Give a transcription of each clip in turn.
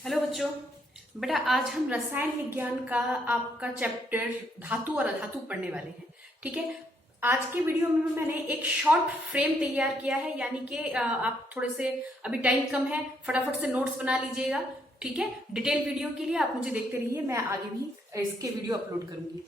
Hello बच्चों। बेटा आज हम रसायन विज्ञान का आपका चैप्टर धातु और अधातु पढ़ने वाले हैं। ठीक है, आज के वीडियो में मैंने एक शॉर्ट फ्रेम तैयार किया है, यानी कि आप थोड़े से अभी टाइम कम है, फटाफट से नोट्स बना लीजिएगा। ठीक है, डिटेल वीडियो के लिए आप मुझे देखते रहिए, मैं आगे भी इसके वीडियो अपलोड करूंगी।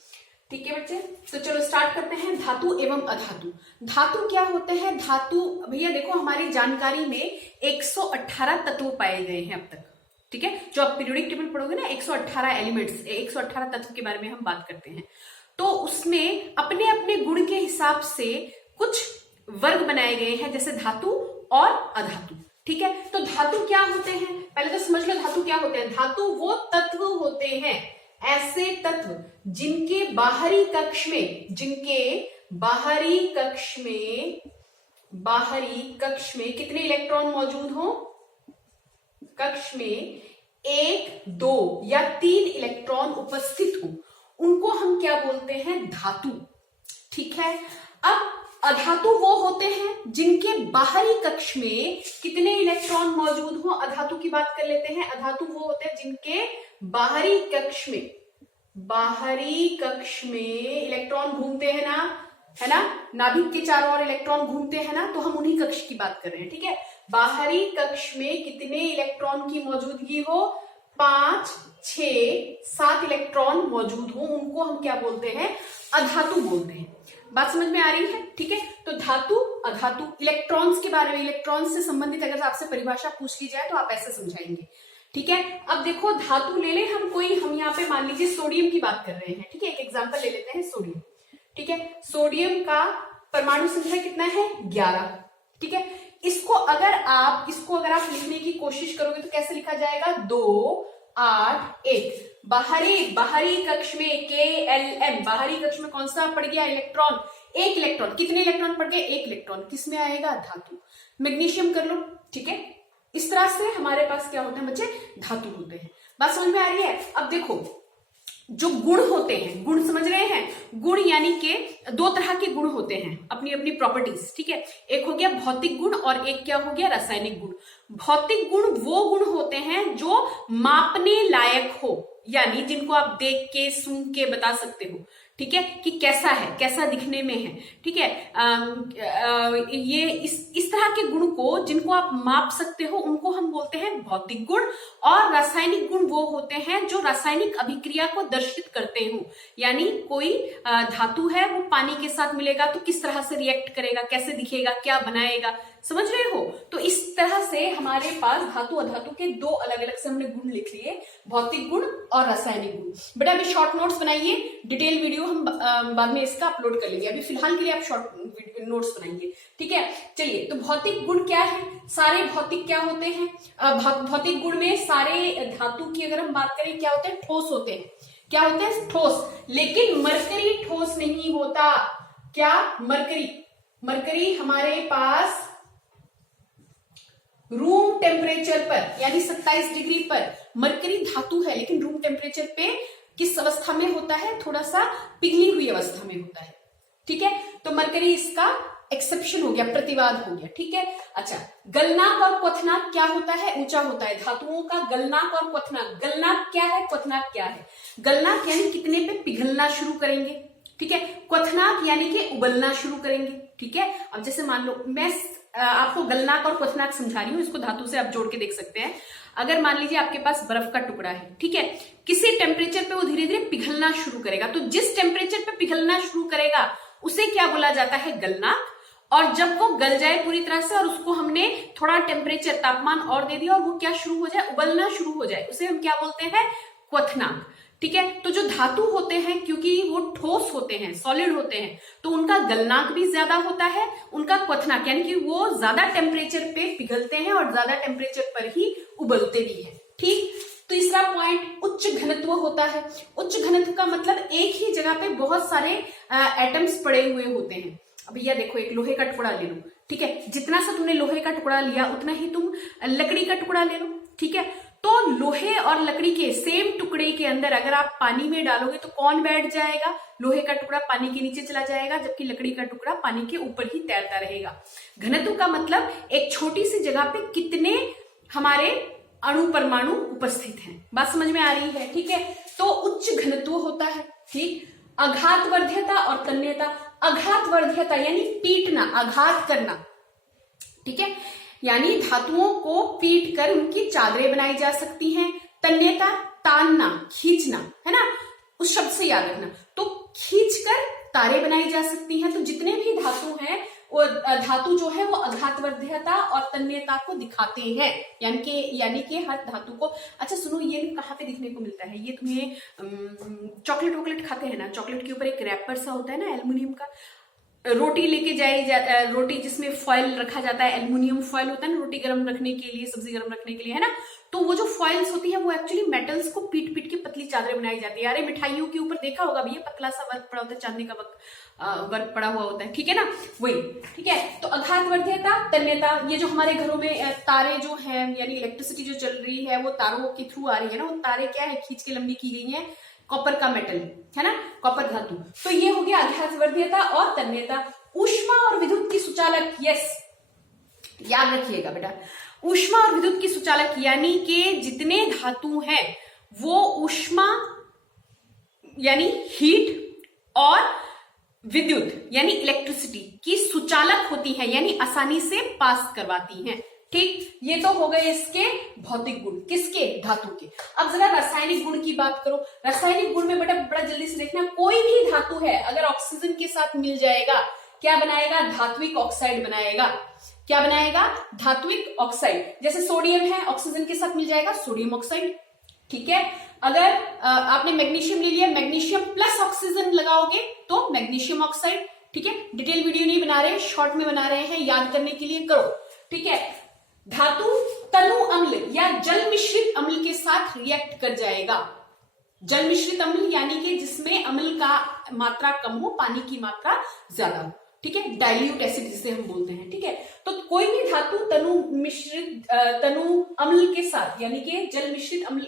ठीक है बच्चे, तो चलो स्टार्ट करते हैं। धातु एवं अधातु। धातु क्या होते हैं? धातु भैया देखो, हमारी जानकारी में 118 तत्व पाए गए हैं अब तक। ठीक है, जो आप पीरियोडिक टेबल पढ़ोगे ना, 118 एलिमेंट्स, 118 तत्व के बारे में हम बात करते हैं। तो उसमें अपने अपने गुण के हिसाब से कुछ वर्ग बनाए गए हैं, जैसे धातु और अधातु। ठीक है, तो धातु क्या होते हैं पहले तो समझ लो। धातु क्या होते हैं? धातु वो तत्व होते हैं, ऐसे तत्व जिनके बाहरी कक्ष में कितने इलेक्ट्रॉन मौजूद हो? कक्ष में 1, 2 या 3 इलेक्ट्रॉन उपस्थित हो, उनको हम क्या बोलते हैं? धातु। ठीक है, अब अधातु वो होते हैं जिनके बाहरी कक्ष में कितने इलेक्ट्रॉन मौजूद हो। अधातु की बात कर लेते हैं। अधातु वो होते हैं जिनके बाहरी कक्ष में इलेक्ट्रॉन घूमते हैं ना, है ना, नाभिक के चारों ओर इलेक्ट्रॉन घूमते हैं ना, तो हम उन्हीं कक्ष की बात कर रहे हैं। ठीक है, बाहरी कक्ष में कितने इलेक्ट्रॉन की मौजूदगी हो? 5, 6, 7 इलेक्ट्रॉन मौजूद हो, उनको हम क्या बोलते हैं? अधातु बोलते हैं। बात समझ में आ रही है? ठीक है, तो धातु अधातु। इलेक्ट्रॉन्स के बारे में, इलेक्ट्रॉन्स से संबंधित अगर आपसे परिभाषा पूछ ली जाए तो आप ऐसे समझाएंगे। ठीक है, अब देखो धातु ले लें हम यहाँ पे मान लीजिए सोडियम की बात कर रहे हैं। ठीक है, एक एग्जाम्पल ले लेते हैं, सोडियम। ठीक है, सोडियम का परमाणु संख्या कितना है? 11। ठीक है, इसको अगर आप लिखने की कोशिश करोगे तो कैसे लिखा जाएगा? 2, 8, 1। बाहरी कक्ष में KLN, बाहरी कक्ष में कौन सा पड़ गया? इलेक्ट्रॉन। 1 इलेक्ट्रॉन। कितने इलेक्ट्रॉन पड़ गए? 1 इलेक्ट्रॉन। किस में आएगा? धातु। मैग्नीशियम कर लो। ठीक है, इस तरह से हमारे पास क्या होते हैं बच्चे? धातु होते हैं। बात समझ में आ रही है? अब देखो जो गुण होते हैं, गुण समझ रहे हैं? गुण यानी कि 2 तरह के गुण होते हैं, अपनी अपनी प्रॉपर्टीज। ठीक है, एक हो गया भौतिक गुण और एक क्या हो गया? रासायनिक गुण। भौतिक गुण वो गुण होते हैं जो मापने लायक हो, यानी जिनको आप देख के सूंघ के बता सकते हो। ठीक है, कि कैसा है, कैसा दिखने में है। ठीक है, ये इस तरह के गुण को जिनको आप माप सकते हो उनको हम बोलते हैं भौतिक गुण। और रासायनिक गुण वो होते हैं जो रासायनिक अभिक्रिया को दर्शित करते हो, यानी कोई धातु है, वो पानी के साथ मिलेगा तो किस तरह से रिएक्ट करेगा, कैसे दिखेगा, क्या बनाएगा। समझ रहे हो? तो इस तरह से हमारे पास धातु अधातु के 2 अलग अलग से हमने गुण लिख लिए, भौतिक गुण और रासायनिक गुण। बेटा अभी शॉर्ट नोट्स बनाइए, डिटेल वीडियो हम बाद में इसका अपलोड कर लेंगे। अभी फिलहाल के लिए आप शॉर्ट नोट्स बनाइए। ठीक है, चलिए, तो भौतिक गुण क्या है? सारे भौतिक क्या होते हैं? भौतिक गुण में सारे धातु की अगर हम बात करें, क्या होते हैं? ठोस होते हैं। क्या होते हैं? ठोस। लेकिन मरकरी ठोस नहीं होता। क्या? मरकरी हमारे पास रूम टेम्परेचर पर, यानी 27 डिग्री पर मरकरी धातु है, लेकिन रूम टेम्परेचर पे किस अवस्था में होता है? थोड़ा सा पिघली हुई अवस्था में होता है। ठीक है, तो मरकरी इसका एक्सेप्शन हो गया, प्रतिवाद हो गया। ठीक है, अच्छा, गलनांक और क्वथनांक क्या होता है? ऊंचा होता है धातुओं का गलनांक और क्वथनांक। गलनांक क्या है? क्वथनांक क्या है? गलनांक यानी कितने पे पिघलना शुरू करेंगे। ठीक है, क्वथनांक यानी कि उबलना शुरू करेंगे। ठीक है, अब जैसे मान लो मैं आपको गलनांक और क्वथनांक समझा रही हूँ, इसको धातु से आप जोड़ के देख सकते हैं। अगर मान लीजिए आपके पास बर्फ का टुकड़ा है, ठीक है, किसी टेम्परेचर पे वो धीरे धीरे पिघलना शुरू करेगा, तो जिस टेम्परेचर पे पिघलना शुरू करेगा उसे क्या बोला जाता है? गलनांक। और जब वो गल जाए पूरी तरह से और उसको हमने थोड़ा टेम्परेचर, तापमान और दे दिया और वो क्या शुरू हो जाए? उबलना शुरू हो जाए, उसे हम क्या बोलते हैं? क्वथनांक। ठीक है, तो जो धातु होते हैं क्योंकि वो ठोस होते हैं, सॉलिड होते हैं, तो उनका गलनांक भी ज्यादा होता है, उनका क्वथनांक यानी कि वो ज्यादा टेम्परेचर पे पिघलते हैं और ज्यादा टेम्परेचर पर ही उबलते भी हैं। ठीक, तीसरा पॉइंट, उच्च घनत्व होता है। उच्च घनत्व का मतलब एक ही जगह पे बहुत सारे एटम्स पड़े हुए होते हैं। अब भैया देखो, एक लोहे का टुकड़ा ले लो। ठीक है, जितना सा तुमने लोहे का टुकड़ा लिया उतना ही तुम लकड़ी का टुकड़ा ले लो। ठीक है, तो लोहे और लकड़ी के सेम टुकड़े के अंदर अगर आप पानी में डालोगे तो कौन बैठ जाएगा? लोहे का टुकड़ा पानी के नीचे चला जाएगा, जबकि लकड़ी का टुकड़ा पानी के ऊपर ही तैरता रहेगा। घनत्व का मतलब एक छोटी सी जगह पे कितने हमारे अणु परमाणु उपस्थित हैं। बात समझ में आ रही है? ठीक है, तो उच्च घनत्व होता है। ठीक, आघातवर्ध्यता और तन्यता। आघातवर्ध्यता यानी पीटना, आघात करना, ठीक है, यानी धातुओं को पीट कर उनकी चादरें बनाई जा सकती हैं। तन्यता तानना, खींचना, है ना, उस शब्द से याद रखना। तो खींचकर तारे बनाई जा सकती हैं। तो जितने भी धातु हैं वो धातु जो है वो आघातवर्ध्यता और तन्यता को दिखाते हैं, यानी कि हर धातु को। अच्छा सुनो, ये कहाँ पे दिखने को मिलता है? ये तुम्हें चॉकलेट वॉकलेट खाते हैं ना, चॉकलेट के ऊपर एक रैपर सा होता है ना एल्युमिनियम का, रोटी लेके रोटी जिसमें फॉइल रखा जाता है, एल्युमिनियम फॉइल होता है ना रोटी गर्म रखने के लिए, सब्जी गर्म रखने के लिए, है ना। तो वो जो फॉइल्स होती है वो एक्चुअली मेटल्स को पीट पीट के पतली चादरें बनाई जाती है। अरे मिठाइयों के ऊपर देखा होगा भैया, पतला सा वर्क पड़ा होता है, चांदी का वर्क पड़ा हुआ होता है, ठीक है ना, वही। ठीक है, तो आघातवर्ध्यता, तन्यता, ये जो हमारे घरों में तारे जो है यानी इलेक्ट्रिसिटी जो चल रही है वो तारों के थ्रू आ रही है ना, वो तारे क्या है, खींच के लंबी की गई है, कॉपर का मेटल है ना, कॉपर धातु। तो ये हो गया आघातवर्ध्यता और तन्यता। ऊष्मा और विद्युत की सुचालक, यस याद रखिएगा बेटा, ऊष्मा और विद्युत की सुचालक यानी कि जितने धातु हैं वो ऊष्मा यानी हीट और विद्युत यानी इलेक्ट्रिसिटी की सुचालक होती है, यानी आसानी से पास करवाती हैं। ठीक, ये तो हो गए इसके भौतिक गुण, किसके, धातु के। अब जरा रासायनिक गुण की बात करो। रासायनिक गुण में बेटा बड़ा जल्दी से देखना, कोई भी धातु है अगर ऑक्सीजन के साथ मिल जाएगा क्या बनाएगा, धात्विक ऑक्साइड बनाएगा। क्या बनाएगा, धात्विक ऑक्साइड। जैसे सोडियम है, ऑक्सीजन के साथ मिल जाएगा सोडियम ऑक्साइड, ठीक है। अगर आपने मैग्नीशियम ले लिया, मैग्नीशियम प्लस ऑक्सीजन लगाओगे तो मैग्नीशियम ऑक्साइड, ठीक है। डिटेल वीडियो नहीं बना रहे, शॉर्ट में बना रहे हैं, याद करने के लिए करो, ठीक है। धातु तनु अम्ल या जल मिश्रित अम्ल के साथ रिएक्ट कर जाएगा। जल मिश्रित अम्ल यानी कि जिसमें अम्ल का मात्रा कम हो, पानी की मात्रा ज्यादा हो, ठीक है, डाइल्यूट एसिड जिसे हम बोलते हैं, ठीक है। तो कोई भी धातु तनु अम्ल के साथ यानी कि जल मिश्रित अम्ल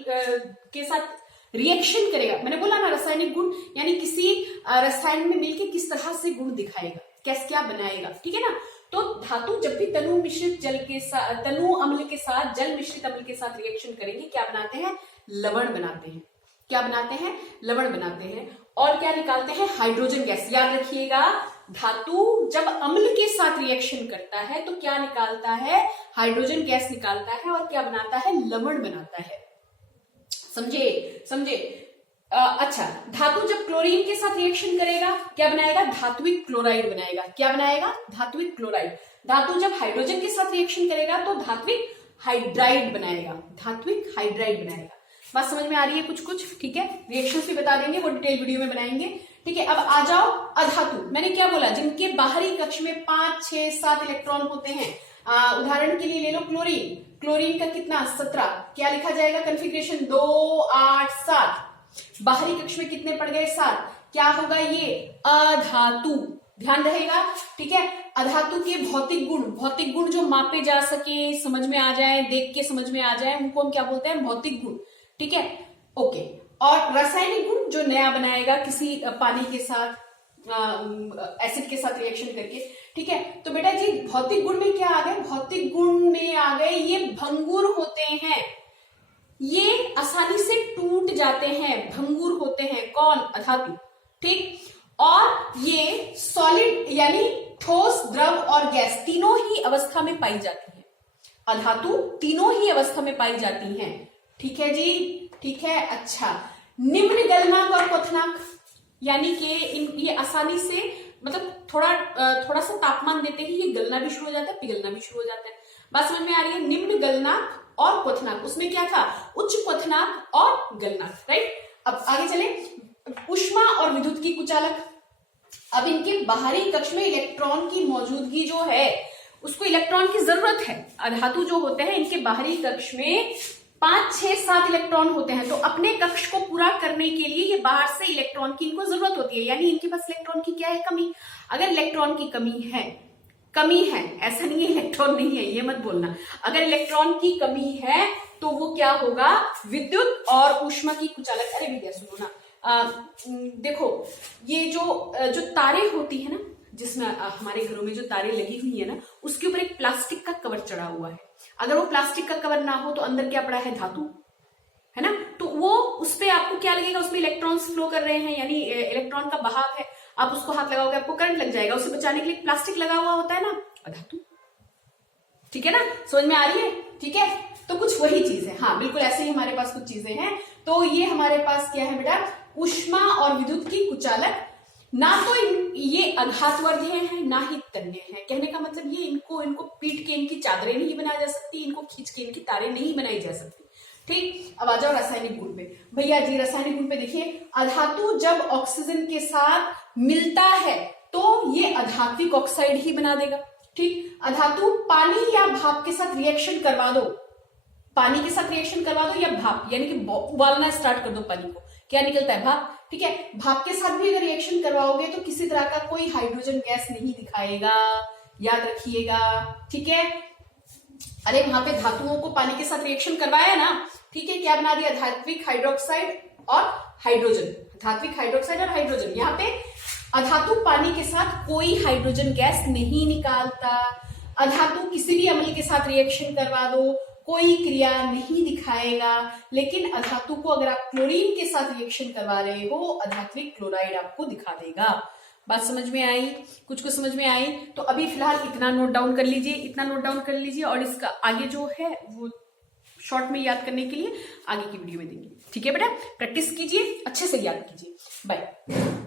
के साथ रिएक्शन करेगा। मैंने बोला ना रासायनिक गुण यानी किसी रसायन में मिलके किस तरह से गुण दिखाएगा, कैसे क्या बनाएगा, ठीक है ना। तो धातु जब भी तनु मिश्रित जल के साथ, तनु अम्ल के साथ जल मिश्रित अम्ल के साथ रिएक्शन करेंगे, क्या बनाते हैं, लवण बनाते हैं। क्या बनाते हैं, लवण बनाते हैं। और क्या निकालते हैं, हाइड्रोजन गैस। याद रखिएगा, धातु जब अम्ल के साथ रिएक्शन करता है तो क्या निकालता है, हाइड्रोजन गैस निकालता है और क्या बनाता है, लवण बनाता है। समझे। अच्छा, धातु जब क्लोरीन के साथ रिएक्शन करेगा क्या बनाएगा, धात्विक क्लोराइड बनाएगा। क्या बनाएगा, धात्विक क्लोराइड। धातु जब हाइड्रोजन के साथ रिएक्शन करेगा तो धात्विक हाइड्राइड बनाएगा, धात्विक हाइड्राइड बनाएगा। बात समझ में आ रही है कुछ, ठीक है। रिएक्शंस भी बता देंगे, वो डिटेल वीडियो में बनाएंगे, ठीक है। अब आ जाओ अधातु। मैंने क्या बोला, जिनके बाहरी कक्ष में 5, 6, 7 इलेक्ट्रॉन होते हैं। उदाहरण के लिए ले लो क्लोरीन। क्लोरीन का कितना, 17। क्या लिखा जाएगा, कॉन्फ़िगरेशन 2, 8, 7। बाहरी कक्ष में कितने पड़ गए, 7। क्या होगा ये, अधातु। ध्यान रहेगा, ठीक है। अधातु के भौतिक गुण जो मापे जा सके, समझ में आ जाए, देख के समझ में आ जाए, उनको हम क्या बोलते हैं, भौतिक गुण, ठीक है, ओके। और रासायनिक गुण जो नया बनाएगा किसी पानी के साथ, एसिड के साथ रिएक्शन करके, ठीक है। तो बेटा जी भौतिक गुण में क्या आ गए, भौतिक गुण में आ गए ये भंगुर होते हैं, ये आसानी से टूट जाते हैं, भंगुर होते हैं। कौन, अधातु, ठीक। और ये सॉलिड यानी ठोस, द्रव और गैस तीनों ही अवस्था में पाई जाती है। अधातु तीनों ही अवस्था में पाई जाती हैं, ठीक है जी, ठीक है। अच्छा, निम्न गलनांक और क्वथनांक यानी कि ये आसानी से मतलब थोड़ा सा तापमान देते ही ये गलना भी शुरू हो जाता है, पिघलना भी शुरू हो जाता है। बात समझ में आ रही है, निम्न गलनांक और क्वथनांक। उसमें क्या था, उच्च क्वथनांक और गलनांक, राइट। अब आगे चले, ऊष्मा और विद्युत की कुचालक। अब इनके बाहरी कक्ष में इलेक्ट्रॉन की मौजूदगी जो है, उसको इलेक्ट्रॉन की जरूरत है। अधातु जो होते हैं इनके बाहरी कक्ष में 5, 6, 7 इलेक्ट्रॉन होते हैं। तो अपने कक्ष को पूरा करने के लिए ये बाहर से इलेक्ट्रॉन की इनको जरूरत होती है, यानी इनके पास इलेक्ट्रॉन की क्या है, कमी। अगर इलेक्ट्रॉन की कमी है, ऐसा नहीं है इलेक्ट्रॉन नहीं है, ये मत बोलना। अगर इलेक्ट्रॉन की कमी है तो वो क्या होगा, विद्युत और ऊष्मा की कुचालक। अरे भैया सुनो ना, देखो ये जो तारे होती है ना, जिसमें हमारे घरों में जो तारे लगी हुई है ना, उसके ऊपर एक प्लास्टिक का कवर चढ़ा हुआ है। अगर वो प्लास्टिक का कवर ना हो तो अंदर क्या पड़ा है, धातु, है ना। तो वो उस पे आपको क्या लगेगा, उसमें इलेक्ट्रॉन्स फ्लो कर रहे हैं, यानी इलेक्ट्रॉन का बहाव है, आप उसको हाथ लगाओगे आपको करंट लग जाएगा, उसे बचाने के लिए प्लास्टिक लगा हुआ होता है ना, धातु। ठीक है ना, समझ में आ रही है, ठीक है। तो कुछ वही चीज है, हाँ बिल्कुल ऐसे ही हमारे पास कुछ चीजें हैं। तो ये हमारे पास क्या है बेटा, ऊष्मा और विद्युत की कुचालक। ना तो ये आघातवर्धीय हैं ना ही तन्य है, कहने का मतलब ये इनको पीट के इनकी चादरें नहीं बनाई जा सकती, इनको खींच के इनकी तारें नहीं बनाई जा सकती। ठीक, अब आ जाओ रासायनिक गुण पे। भैया जी रासायनिक गुण पे देखिए, अधातु जब ऑक्सीजन के साथ मिलता है तो ये अधात्विक ऑक्साइड ही बना देगा। ठीक, अधातु पानी या भाप के साथ रिएक्शन करवा दो, पानी के साथ रिएक्शन करवा दो या भाप, यानी कि उबालना स्टार्ट कर दो पानी को, क्या निकलता है, भाप। ठीक है, भाप के साथ भी अगर रिएक्शन करवाओगे तो किसी तरह का कोई हाइड्रोजन गैस नहीं दिखाएगा, याद रखिएगा। ठीक है, अरे वहां पे धातुओं को पानी के साथ रिएक्शन करवाया ना, ठीक है, क्या बना दिया, धात्विक हाइड्रोक्साइड और हाइड्रोजन, धात्विक हाइड्रोक्साइड और हाइड्रोजन। यहाँ पे अधातु पानी के साथ कोई हाइड्रोजन गैस नहीं निकालता, अधातु किसी भी अम्ल के साथ रिएक्शन करवा दो कोई क्रिया नहीं दिखाएगा, लेकिन अधातु को अगर आप क्लोरीन के साथ रिएक्शन करवा रहे हो, अधात्विक क्लोराइड आपको दिखा देगा। बात समझ में आई, कुछ समझ में आई। तो अभी फिलहाल इतना नोट डाउन कर लीजिए, इतना नोट डाउन कर लीजिए, और इसका आगे जो है वो शॉर्ट में याद करने के लिए आगे की वीडियो में देंगे। ठीक है बेटा, प्रैक्टिस कीजिए, अच्छे से याद कीजिए। बाय।